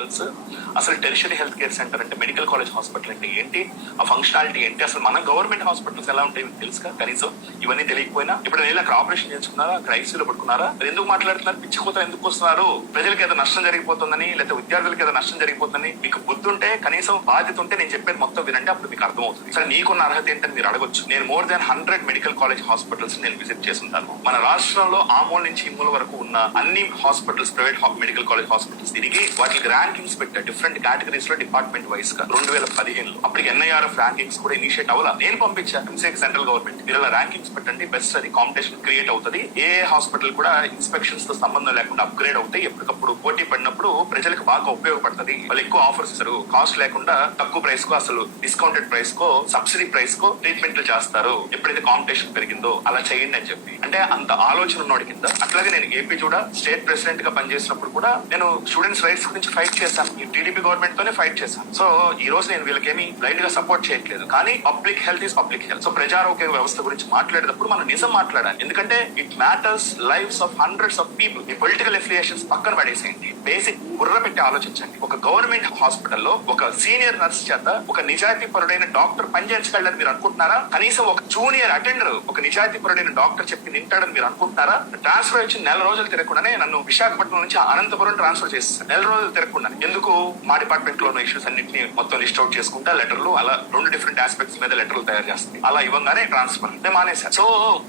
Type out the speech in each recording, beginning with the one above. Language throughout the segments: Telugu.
హాస్పిటల్స్, అసలు టెరిషరీ హెల్త్ కేర్ సెంటర్ అంటే మెడికల్ కాలేజ్ హాస్పిటల్ అంటే ఏంటి, ఆ ఫంక్షనాలిటీ ఏంటి, అసలు మన గవర్నమెంట్ హాస్పిటల్స్ ఎలా ఉంటాయి తెలుసుగా కనీసం ఇవన్నీ తెలియకపోయినా ఇప్పుడు నేను అక్కడ ఆపరేషన్ చేసుకున్నారా, అక్కడ ఐసీయూలో పడుకున్నారా, ఎందుకు మాట్లాడుతున్నారు, పిచ్చి కూత ఎందుకు వస్తున్నారు, ప్రజలకు ఏదో నష్టం జరిగిపోతుందని లేకపోతే విద్యార్థులకు ఏదో నష్టం జరిగిపోతుందని మీకు బుద్ధి ఉంటే కనీసం బాధ్యత ఉంటే నేను చెప్పేది మొత్తం వినండి, అప్పుడు మీకు అర్థమవుతుంది. సరే నీకున్న అర్హత ఏంటని మీరు అడగొచ్చు. నేను more than 100 medical college hospitals నేను విజిట్ చేస్తుంటాను. మన రాష్ట్రంలో ఆ మూల నుంచి ఈ మూల వరకు ఉన్న అన్ని hospitals, private medical college hospitals తిరిగి వాటికి ర్యాంకింగ్స్ పెట్టా డిఫరెంట్ కేటగిరీస్ లో డిపార్ట్మెంట్ వైస్ గా 2015లో. అప్పటికి NIRF ర్యాంకింగ్స్ కూడా ఇనిషియేట్ అవ్వాల, నేను పంపించాను సెంట్రల్ గవర్నమెంట్. మీరు ఇలా ర్యాంకింగ్స్ పెట్టండి, బెస్ట్ అది కాంపిటీషన్ క్రియేట్ అవుతుంది. ఏ హాస్పిటల్ కూడా ఇన్స్పెక్షన్స్ తో సంబంధం లేకుండా అప్గ్రేడ్ అవుతాయి. ఎప్పటికప్పుడు పోటీ పడినప్పుడు ప్రజలకు బాగా ఉపయోగపడుతుంది. వాళ్ళు ఎక్కువ ఆఫర్స్ ఇస్తారు, కాస్ట్ లేకుండా తక్కువ ప్రైస్ కో, అసలు డిస్కౌంటెడ్ ప్రైస్ కో, సబ్సిడీ ప్రైస్ కో ట్రీట్మెంట్లు చేస్తారు. ఎప్పుడైతే కాంపిటీషన్ పెరిగిందో అలా చేయండి అని చెప్పి, అంటే అంత ఆలోచన ఉన్నోడి కింద. అట్లాగే నేను ఏపీ కూడా స్టేట్ ప్రెసిడెంట్ గా పనిచేసినప్పుడు కూడా నేను స్టూడెంట్స్ రైట్స్ గురించి ఫైట్ చేశాను. ఈ టీడీపీ గవర్నమెంట్ తోనే ఫైట్ చేశాను. సో ఈ రోజు నేను వీళ్ళకేమి లైట్ గా సపోర్ట్ చేయట్లేదు, కానీ public health is public health. So ప్రజారోగ్య వ్యవస్థ గురించి మాట్లాడేటప్పుడు మనం నిజం మాట్లాడాలి, ఎందుకంటే it matters lives of hundreds of people. ఈ పొలిటికల్ ఎఫిలియేషన్స్ పక్కన పడేసేయండి, బేసిక్ బుర్ర పెట్టి ఆలోచించండి. ఒక గవర్నమెంట్ హాస్పిటల్లో ఒక సీనియర్ నర్స్ చేత ఒక నిజాయితీ పరుడైన డాక్టర్ పనిచేయించగలరని మీరు అనుకుంటున్నారా? కనీసం ఒక జూనియర్ అటెండర్ ఒక నిజాయితీ పరుడైన డాక్టర్ చెప్పి తింటాడని మీరు అనుకుంటున్నారా? ట్రాన్స్ఫర్ వచ్చి నెల రోజులు తిరగకుండానే నన్ను విశాఖపట్నం నుంచి అనంతపురం ట్రాన్స్ఫర్ చేస్తాను. నెల రోజులు తిరగకుండా. ఎందుకు? మా డిపార్ట్మెంట్ లో ఉన్న ఇష్యూస్ అన్నింటినీ మొత్తం లిస్ట్ అవుట్ చేసుకుంటా లెటర్లు, అలా 2 డిఫరెంట్ ఆస్పెక్ట్స్ మీద లెటర్లు తయారు చేస్తాయి. అలా ఇవ్వగానే ట్రాన్స్ఫర్ మానేశారు. సో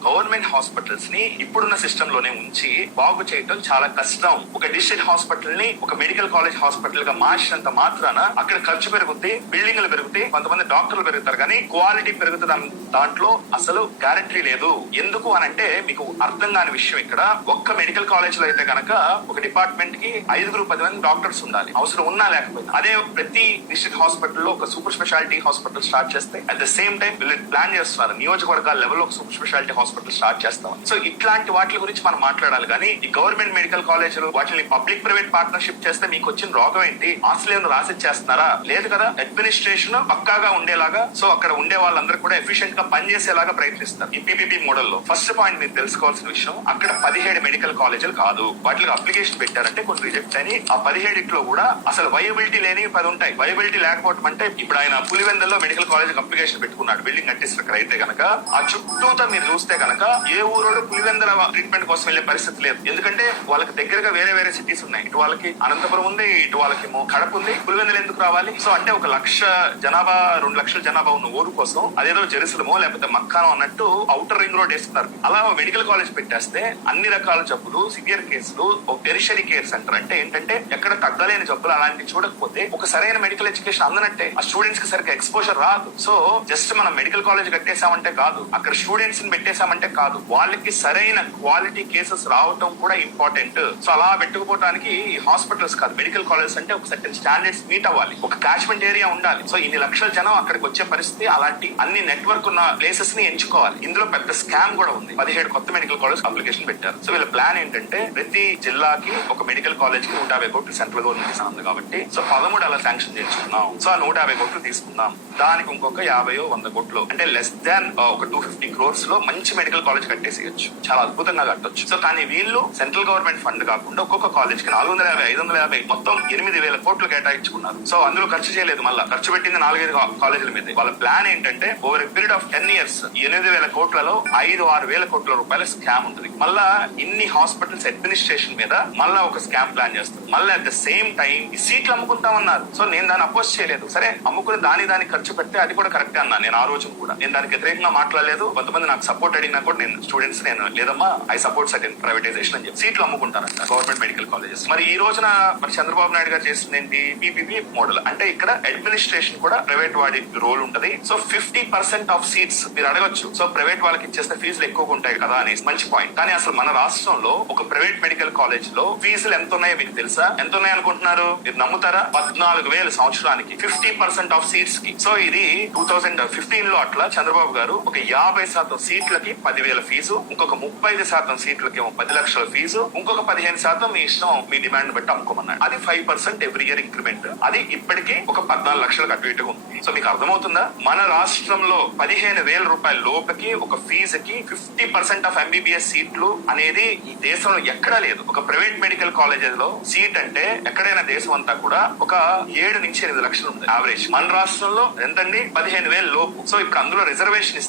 గవర్నమెంట్ హాస్పిటల్స్ ని ఇప్పుడున్న సిస్టమ్ లోనే ఉంచి బాగు చేయడం చాలా కష్టం. ఒక డిస్ట్రిక్ట్ హాస్పిటల్ ని ఒక మెడికల్ కాలేజ్ హాస్పిటల్ గా మార్చినంత మాత్రాన అక్కడ ఖర్చు పెరుగుతాయి, బిల్డింగ్లు పెరుగుతాయి, కొంతమంది డాక్టర్లు పెరుగుతారు, కానీ క్వాలిటీ పెరుగుతుంది దాంట్లో అసలు గ్యారంటీ లేదు. ఎందుకు అని అంటే మీకు అర్థం కాని విషయం, ఇక్కడ ఒక్క మెడికల్ కాలేజ్ లో అయితే గనక ఒక డిపార్ట్మెంట్ కి 5-10 మంది డాక్టర్స్ ఉండాలి, అవసరం ఉన్నా లేకపోయినా. అదే ప్రతి డిస్ట్రిక్ట్ హాస్పిటల్ లో ఒక సూపర్ స్పెషాలిటీ హాస్పిటల్ స్టార్ట్ చేస్తే అట్ ద సేమ్ టైం వీళ్ళు ప్లాన్ చేస్తున్నారు నియోజకవర్గాల లెవెల్ ఒక సూపర్ స్పెషాలిటీ హాస్పిటల్ స్టార్ట్ చేస్తాం. సో ఇట్లాంటి వాటి గురించి మనం మాట్లాడాలి, కానీ ఈ గవర్నమెంట్ మెడికల్ కాలేజీలు వాటిని పబ్లిక్ ప్రైవేట్ పార్ట్నర్షిప్ చేస్తే మీకు వచ్చిన రోగం ఏంటి? ఆస్ట్రేలియా రాసి చేస్తున్నారా? లేదు కదా. అడ్మినిస్ట్రేషన్ పక్కాగా ఉండేలాగా, సో అక్కడ ఉండే వాళ్ళందరూ కూడా ఎఫిషియెంట్ గా పనిచేసేలాగా ప్రయత్నిస్తారు. ఈ PPP మోడల్లో ఫస్ట్ పాయింట్ మీరు తెలుసుకోవాల్సిన విషయం, అక్కడ 17 మెడికల్ కాలేజీలు కాదు, వాటికి అప్లికేషన్ పెట్టారంటే కొన్ని రిజెక్ట్ అని. ఆ 17 కూడా అసలు వైబిలిటీ లేని 10 ఉంటాయి. వైబిలిటీ లేకపోవడం అంటే ఇప్పుడు ఆయన పులివెందుల్లో మెడికల్ కాలేజ్ అప్లికేషన్ పెట్టుకున్నాడు, బిల్డింగ్ కట్టిస్తారు. అయితే గనక ఆ చుట్టూతో మీరు చూస్తే గనక ఏ ఊరోడు పులివెందుల ట్రీట్మెంట్ కోసం వెళ్లే పరిస్థితి లేదు, ఎందుకంటే వాళ్ళకి దగ్గరగా వేరే వేరే సిటీస్ ఉన్నాయి. ఇటు వాళ్ళకి అనంతపురం ఉంది, ఇటు వాళ్ళకేమో కడప ఉంది, పులివెందులు ఎందుకు రావాలి? సో అంటే 1 లక్ష జనాభా 2 లక్షల జనాభా ఉన్న ఊరు కోసం అదేదో జెరూసలేమో లేకపోతే మక్కానో అన్నట్టు ఔటర్ రింగ్ రోడ్ వేస్తున్నారు. అలా మెడికల్ కాలేజ్ పెట్టేస్తే అన్ని రకాల జబ్బులు, సివియర్ కేసులు, ఒక టెరిషరీ కేర్ సెంటర్ అంటే ఏంటంటే ఎక్కడ తగ్గలేని జబ్బులు అలాంటివి చూడకపోతే ఒక సరైన మెడికల్ ఎడ్యుకేషన్ అందనట్టే. ఆ స్టూడెంట్స్ కి సరిగ్గా ఎక్స్పోజర్ రాదు. సో జస్ట్ మనం మెడికల్ కాలేజ్ కట్టేసామంటే కాదు, అక్కడ స్టూడెంట్స్ ని పెట్టేసామంటే కాదు, వాళ్ళకి సరైన క్వాలిటీ కేసెస్ రావటం కూడా ఇంపార్టెంట్. సో అలా పెట్టుకుపోవడానికి ఈ హాస్పిటల్స్ కాదు, మెడికల్ కాలేజ్ అంటే ఒక సర్టెన్ స్టాండర్డ్స్ మీట్ అవ్వాలి, ఒక క్యాచ్మెంట్ ఏరియా ఉండాలి. సో ఇన్ని లక్షల జనం అక్కడికి వచ్చే పరిస్థితి, అలాంటి అన్ని నెట్వర్క్ ఉన్న ప్లేసెస్ ని ఎంచుకోవాలి. ఇందులో పెద్ద స్కామ్ కూడా ఉంది. 17 కొత్త మెడికల్ కాలేజ్ అప్లికేషన్ పెట్టారు. సో వీళ్ళ ప్లాన్ ఏంటంటే ప్రతి జిల్లాకి ఒక మెడికల్ కాలేజ్ కి 150 కోట్లు సెంట్రల్ గవర్నమెంట్ ఇస్తుంది కాబట్టి, సో 13 అలా శాంక్షన్ చేసుకున్నాం. సో ఆ 150 కోట్లు తీసుకుందాం, దానికి ఇంకొక 50-100 కోట్లు అంటే లెస్ దాన్ ఒక 250 crores లో మంచి మెడికల్ కాలేజ్ కట్టేసేయచ్చు, చాలా అద్భుతంగా కట్టొచ్చు. సో కానీ వీళ్ళు సెంట్రల్ గవర్నమెంట్ ఫండ్ కాకుండా ఒక్కొక్క కాలేజ్ కి 450-550 మొత్తం 8,000 కోట్లు కేటాయించుకున్నారు. సో అందులో ఖర్చు చేయలేదు, మళ్ళీ ఖర్చు పెట్టింది 4-5 కాలేజీల మీద. వాళ్ళ ప్లాన్ ఏంటంటే over a period of 10 years 8,000 కోట్లలో 5-6 కోట్ల రూపాయల స్కామ్ ఉంటుంది. మళ్ళా ఇన్ని హాస్పిటల్స్ అడ్మినిస్ట్రేషన్ మీద మళ్ళా ఒక స్కామ్ ప్లాన్ చేస్తారు. మళ్ళీ అట్ ద సేమ్ టైం ఈ సీట్లు అమ్ముకుంటామన్నారు. సో నేను దాన్ని అపోజ్ చేయలేదు. సరే అమ్ముకుని దానికి ఖర్చు పెడితే అది కూడా కరెక్టే అన్నా నేను ఆ రోజు కూడా. నేను దానికి వ్యతిరేకంగా మాట్లాడలేదు. కొంతమంది నాకు సపోర్ట్ అడిగినా కూడా నేను స్టూడెంట్స్ నేను లేదమ్మా ఐ సపోర్ట్ సర్టెన్ ప్రైవేటైజేషన్ అని చెప్పి సీట్లు అమ్ముకుంటారంట గవర్నమెంట్ మెడికల్ కాలేజెస్. మరి ఈ రోజున మరి చంద్రబాబు నాయుడు గారు చేస్తుంది ఏంటి? PPP మోడల్ అంటే ఇక్కడ అడ్మినిస్ట్రేషన్ కూడా ప్రైవేట్ వాడి రోల్ ఉంటది. సో 50% ఆఫ్ సీట్స్ మీరు అడగొచ్చు, సో ప్రైవేట్ వాళ్ళకి ఇచ్చేస్తే ఫీజులు ఎక్కువగా ఉంటాయి కదా అని. మంచి పాయింట్. కానీ అసలు మన రాష్ట్రంలో ఒక ప్రైవేట్ మెడికల్ కాలేజ్ లో ఫీజులు ఎంత ఉన్నాయో మీకు తెలుసా? ఎంత ఉన్నాయి అనుకుంటున్నారు? మీరు నమ్ముతారా? 14,000 సంవత్సరానికి 50% ఆఫ్ సీట్స్ కి. సో ఇది 2015 లో అట్లా చంద్రబాబు గారు ఒక 50% సీట్లకి 10,000 ఫీజు, ఇంకొక 35% సీట్లకి 10 లక్షల ఫీజు, ఇంకొక 15% మీ ఇష్టం, మీ డిమాండ్ బట్టి అమ్ముకోమన్నాడు. అది 5% ఎవ్రీ ఇయర్ ఇంక్రిమెంట్. అది ఇప్పటికీ ఒక 14 లక్షలకు అటు ఇటుగా ఉంది. సో మీకు అర్థమవుతుందా? మన రాష్ట్రంలో 15,000 రూపాయల లోపకి ఒక ఫీజుకి 50% ఆఫ్ MBBS సీట్లు అనేది ఈ దేశంలో ఎక్కడా లేదు. ఒక ప్రైవేట్ మెడికల్ కాలేజెస్ లో సీట్ అంటే ఎక్కడైనా మిగిలిన దేశం అంతా కూడా ఒక 7-8 లక్షలు ఉంది యావరేజ్. మన రాష్ట్రంలో ఎంతండి? 15,000 లోపు. సో ఇప్పుడు అందులో రిజర్వేషన్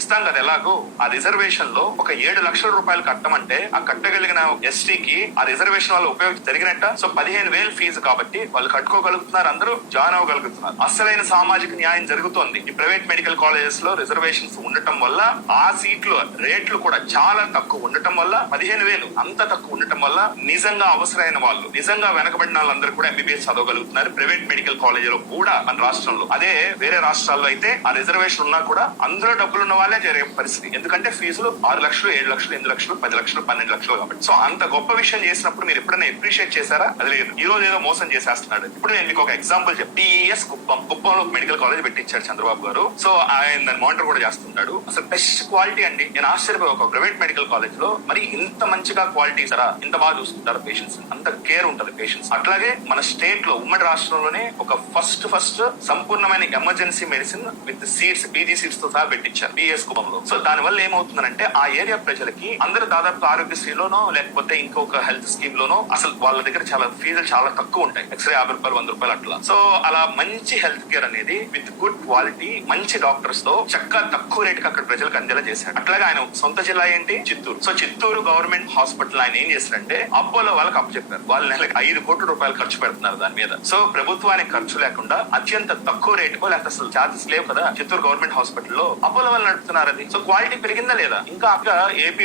ఇస్తాం కదా, ఎలాగో ఆ రిజర్వేషన్ లో ఒక 7 లక్షల రూపాయలు కట్టమంటే ఆ కట్టగలిగిన ఎస్టీకి ఆ రిజర్వేషన్ వల్ల ఉపయోగం జరిగినట్ట. సో 15,000 ఫీజు కాబట్టి వాళ్ళు కట్టుకోగలుగుతున్నారు, అందరూ జాయిన్ అవ్వగలుగుతున్నారు. అసలైన సామాజిక న్యాయం జరుగుతోంది. ఈ ప్రైవేట్ మెడికల్ కాలేజెస్ లో రిజర్వేషన్స్ ఉండటం వల్ల ఆ సీట్లు రేట్లు కూడా చాలా తక్కువ ఉండటం వల్ల 15,000 అంత తక్కువ ఉండటం వల్ల నిజంగా అవసరమైన వాళ్ళు, నిజంగా వెనకబడిన వాళ్ళందరూ కూడా ఎంబీబీఎస్ చదవగలుగుతున్నారు ప్రైవేట్ మెడికల్ కాలేజీలో కూడా మన రాష్ట్రంలో. అదే వేరే రాష్ట్రాల్లో అయితే ఆ రిజర్వేషన్ ఉన్నా కూడా అందులో డబ్బులు ఉన్న వాళ్ళే జరిగే పరిస్థితి. ఎందుకంటే ఫీజులు 6 లక్షలు, 7 లక్షలు, 8 లక్షలు, 10 లక్షలు, 12 లక్షలు కాబట్టి. సో అంత గొప్ప విషయం చేసినప్పుడు మీరు ఎప్పుడైనా అప్రిషియేట్ చేశారా? అది లేదు. ఈ రోజు ఏదో మోసం చేసేస్తున్నాడు. ఇప్పుడు నేను మీకు ఒక ఎగ్జాంపుల్ చెప్పి, టీఎస్ కుప్పంలో మెడికల్ కాలేజ్ పెట్టించాడు చంద్రబాబు గారు. సో ఆయన దాన్ని మానిటర్ కూడా చేస్తుంటాడు. అసలు బెస్ట్ క్వాలిటీ అండి. నేను ఆశ్చర్యపోయి, ఒక ప్రైవేట్ మెడికల్ కాలేజ్ లో మరి ఇంత మంచిగా క్వాలిటీ ఇస్తారా, ఇంత బాగా చూసుకుంటారు పేషెంట్స్, అంత కేర్ ఉంటది పేషెంట్స్. అట్లాగే మన స్టేట్ లో ఉమ్మడి రాష్ట్రంలోనే ఒక ఫస్ట్ సంపూర్ణమైన emergency medicine with seats, PG seats తో సహా పెట్టించారు టీఎస్ కుప్పంలో. సో దాని వల్ల ఏమవుతుందంటే ఆ ఏరియా ప్రజలకి అందరూ దాదాపు ఆరోగ్యశ్రీలోనో లేకపోతే ఇంకొక హెల్త్ స్కీమ్ లోనో అసలు వాళ్ళ దగ్గర చాలా ఫీజులు చాలా తక్కువ ఉంటాయి. ఎక్స్రే 50 రూపాయలు, 100 రూపాయలు అట్లా. సో అలా మంచి హెల్త్ కేర్ అనేది విత్ గుడ్ క్వాలిటీ, మంచి డాక్టర్స్ తో చక్కగా తక్కువ రేటుకి అక్కడ ప్రజలకు అందేలా చేశాడు. అట్లాగే ఆయన సొంత జిల్లా ఏంటి? Chittoor. So Chittoor government hospital ఆయన ఏం చేశారంటే అపోలో వాళ్ళకి అప్పచెప్పారు. వాళ్ళు నెలకి 5 కోట్ల రూపాయలు ఖర్చు పెడుతున్నారు దాని మీద. సో ప్రభుత్వానికి ఖర్చు లేకుండా అత్యంత తక్కువ రేటుకో, లేకపోతే అసలు ఛార్జెస్ లేవు కదా చిత్తూరు గవర్నమెంట్ హాస్పిటల్లో, అపోలో వాళ్ళు నడుపుతున్నారు అది. సో క్వాలిటీ పెరిగిందా లేదా? ఇంకా అక్కడ ఏపీ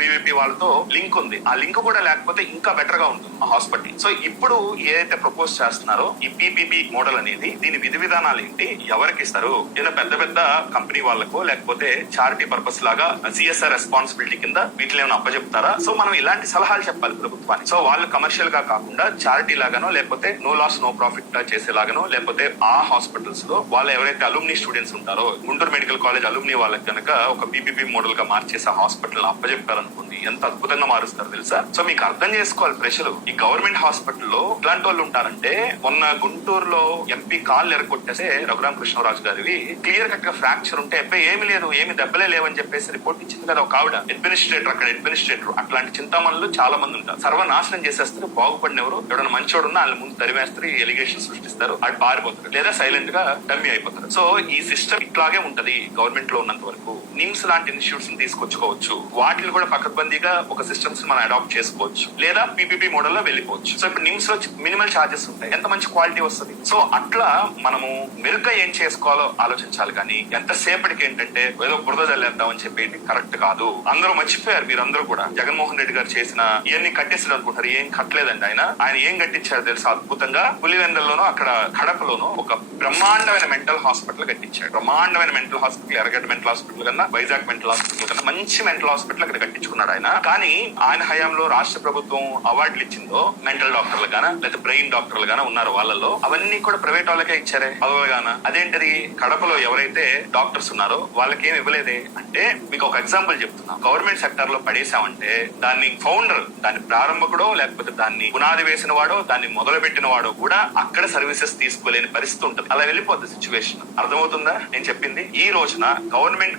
వివిపి వాళ్ళతో లింక్ ఉంది. ఆ లింక్ కూడా లేకపోతే ఇంకా బెటర్ గా ఉంటుంది ఆ హాస్పిటల్. సో ఇప్పుడు ఏదైతే ప్రపోజ్ చేస్తున్నారో ఈ పీపీపీ మోడల్ అనేది, దీని విధి విధానాలు ఏంటి, ఎవరికి ఇస్తారు? ఏదో పెద్ద పెద్ద కంపెనీ వాళ్ళకో లేకపోతే చారిటీ పర్పస్ లాగా సిఎస్ఆర్ రెస్పాన్సిబిలిటీ కింద వీటిని ఏమైనా అప్పచెప్తారా? సో మనం ఇలాంటి సలహాలు చెప్పాలి ప్రభుత్వానికి. సో వాళ్ళు కమర్షియల్ గా కాకుండా చారిటీ లాగానో, లేకపోతే నో లాస్ నో ప్రాఫిట్ గా చేసేలాగానో, లేకపోతే ఆ హాస్పిటల్స్ లో వాళ్ళు ఎవరైతే అలుమ్ని స్టూడెంట్స్ ఉంటారో, గుంటూరు మెడికల్ కాలేజ్ అలుమ్ని వాళ్ళకి కనుక ఒక పీపీపీ మోడల్ గా మార్చేసి హాస్పిటల్ అప్పచెప్పారనుకోండి, ఎంత అద్భుతంగా మారుస్తారు తెలుసా? సో మీకు అర్థం చేసుకోవాలి ప్రజలు, ఈ గవర్నమెంట్ హాస్పిటల్లో ఇట్లాంటి వాళ్ళు ఉంటారంటే, మొన్న గుంటూరులో ఎంపీ కాళ్ళు ఎరగొట్టేసే రఘురామ కృష్ణరాజు గారివి క్లియర్ కట్ గా ఫ్రాక్చర్ ఉంటే ఏమి లేదు, ఏమి దెబ్బలే లేవని చెప్పేసి రిపోర్ట్ ఇచ్చింది కదా ఒక ఆవిడ. అడ్మినిస్ట్రేటర్ అట్లాంటి చింతామణులు చాలా మంది ఉంటారు. సర్వనాశనం చేసేస్తారు. బాగుపడిన ఎవరైనా మంచోడు ఉన్నా వాళ్ళ ముందు తరివేస్తారు, ఎలిగేషన్ సృష్టిస్తారు, అటు పారిపోతారు లేదా సైలెంట్ గా డమ్మీ అయిపోతారు. సో ఈ సిస్టమ్ ఇట్లాగే ఉంటది గవర్నమెంట్ లో ఉన్నంత వరకు. నిమ్స్ లాంటి ఇన్స్టిట్యూట్స్ తీసుకొచ్చుకోవచ్చు, వాటిని కూడా పకడ్బందీగా ఒక సిస్టమ్స్ మనం అడాప్ట్ చేసుకోవచ్చు, లేదా పీపీపీ మోడల్ లో వెళ్ళిపోవచ్చు. సో ఇప్పుడు నిమ్స్ లో మినిమల్ ఛార్జెస్ ఉంటాయి, ఎంత మంచి క్వాలిటీ వస్తుంది. సో అట్లా మనము మెరుగ్గా ఏం చేసుకోవాలో ఆలోచించాలి. కానీ ఎంతసేపటికి ఏంటంటే ఏదో బురద జల్లేద్దాం అని చెప్పి కరెక్ట్ కాదు. అందరూ మర్చిపోయారు, మీరందరూ కూడా జగన్మోహన్ రెడ్డి గారు చేసిన ఇవన్నీ కట్టేసాడు అనుకుంటారు. ఏం కట్టలేదండి. ఆయన ఏం కట్టించారు తెలుసా? అద్భుతంగా పులివెందల్లోనో అక్కడ కడపలోనో ఒక బ్రహ్మాండమైన మెంటల్ హాస్పిటల్ కట్టించాడు. బ్రహ్మాండమైన మెంటల్ హాస్పిటల్, ఎర్రగడ్డ మెంటల్ హాస్పిటల్ కన్నా వైజాగ్ మెంటల్ హాస్పిటల్ కన్నా మంచి మెంటల్ హాస్పిటల్ అక్కడ కట్టించుకున్నాడు ఆయన. కానీ ఆయన హయాంలో రాష్ట్ర ప్రభుత్వం అవార్డులు ఇచ్చిందో మెంటల్ డాక్టర్లు గానా లేదా బ్రెయిన్ డాక్టర్లు గానా ఉన్నారు, వాళ్ళలో అవన్నీ కూడా ప్రైవేట్ వాళ్ళకే ఇచ్చారే పదవులుగానా. అదేంటిది? కడపలో ఎవరైతే డాక్టర్స్ ఉన్నారో వాళ్ళకి ఏమి ఇవ్వలేదే. అంటే మీకు ఒక ఎగ్జాంపుల్ చెప్తున్నా, గవర్నమెంట్ సెక్టర్ లో పడేసామంటే దాన్ని ఫౌండర్, దాని ప్రారంభకుడో లేకపోతే దాన్ని పునాది వేసిన వాడో దాన్ని మొదలు పెట్టిన వాడో కూడా అక్కడ సర్వీసెస్ తీసుకోలేని పరిస్థితి ఉంటుంది. అలా వెళ్ళిపోద్ది సిచ్యువేషన్. అర్థమవుతుందా నేను చెప్పింది? ఈ రోజున గవర్నమెంట్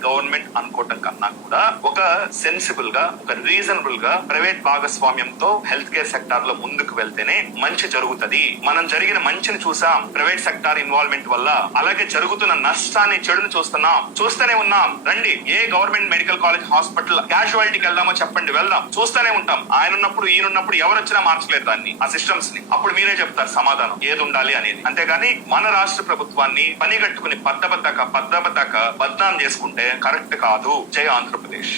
అనుకోవటం కన్నా కూడా ఒక సెన్సిబుల్ గా, ఒక రీజనబుల్ గా ప్రైవేట్ భాగస్వామ్యంతో హెల్త్ కేర్ సెక్టార్ లో ముందుకు వెళ్తేనే మంచి జరుగుతుంది. మనం జరిగిన మంచిని చూసాం ప్రైవేట్ సెక్టార్ ఇన్వాల్వ్మెంట్ వల్ల, అలాగే జరుగుతున్న నష్టాన్ని, చెడుని చూస్తూనే ఉన్నాం. రండి, ఏ గవర్నమెంట్ మెడికల్ కాలేజ్ హాస్పిటల్ క్యాజువాలిటీకి వెళ్దామో చెప్పండి, వెళ్దాం. చూస్తూనే ఉంటాం. ఆయన ఉన్నప్పుడు ఈయనున్నప్పుడు ఎవరు వచ్చినా మార్చలేదు దాన్ని, ఆ సిస్టమ్స్ ని. అప్పుడు మీరే చెప్తారు సమాధానం ఏది ఉండాలి అనేది. అంతేగాని మన రాష్ట్ర ప్రభుత్వాన్ని పనిగట్టుకుని బద్దబద్దక బద్నాం చేసుకుంటే కరెక్ట్ కాదు. జై ఆంధ్రప్రదేశ్.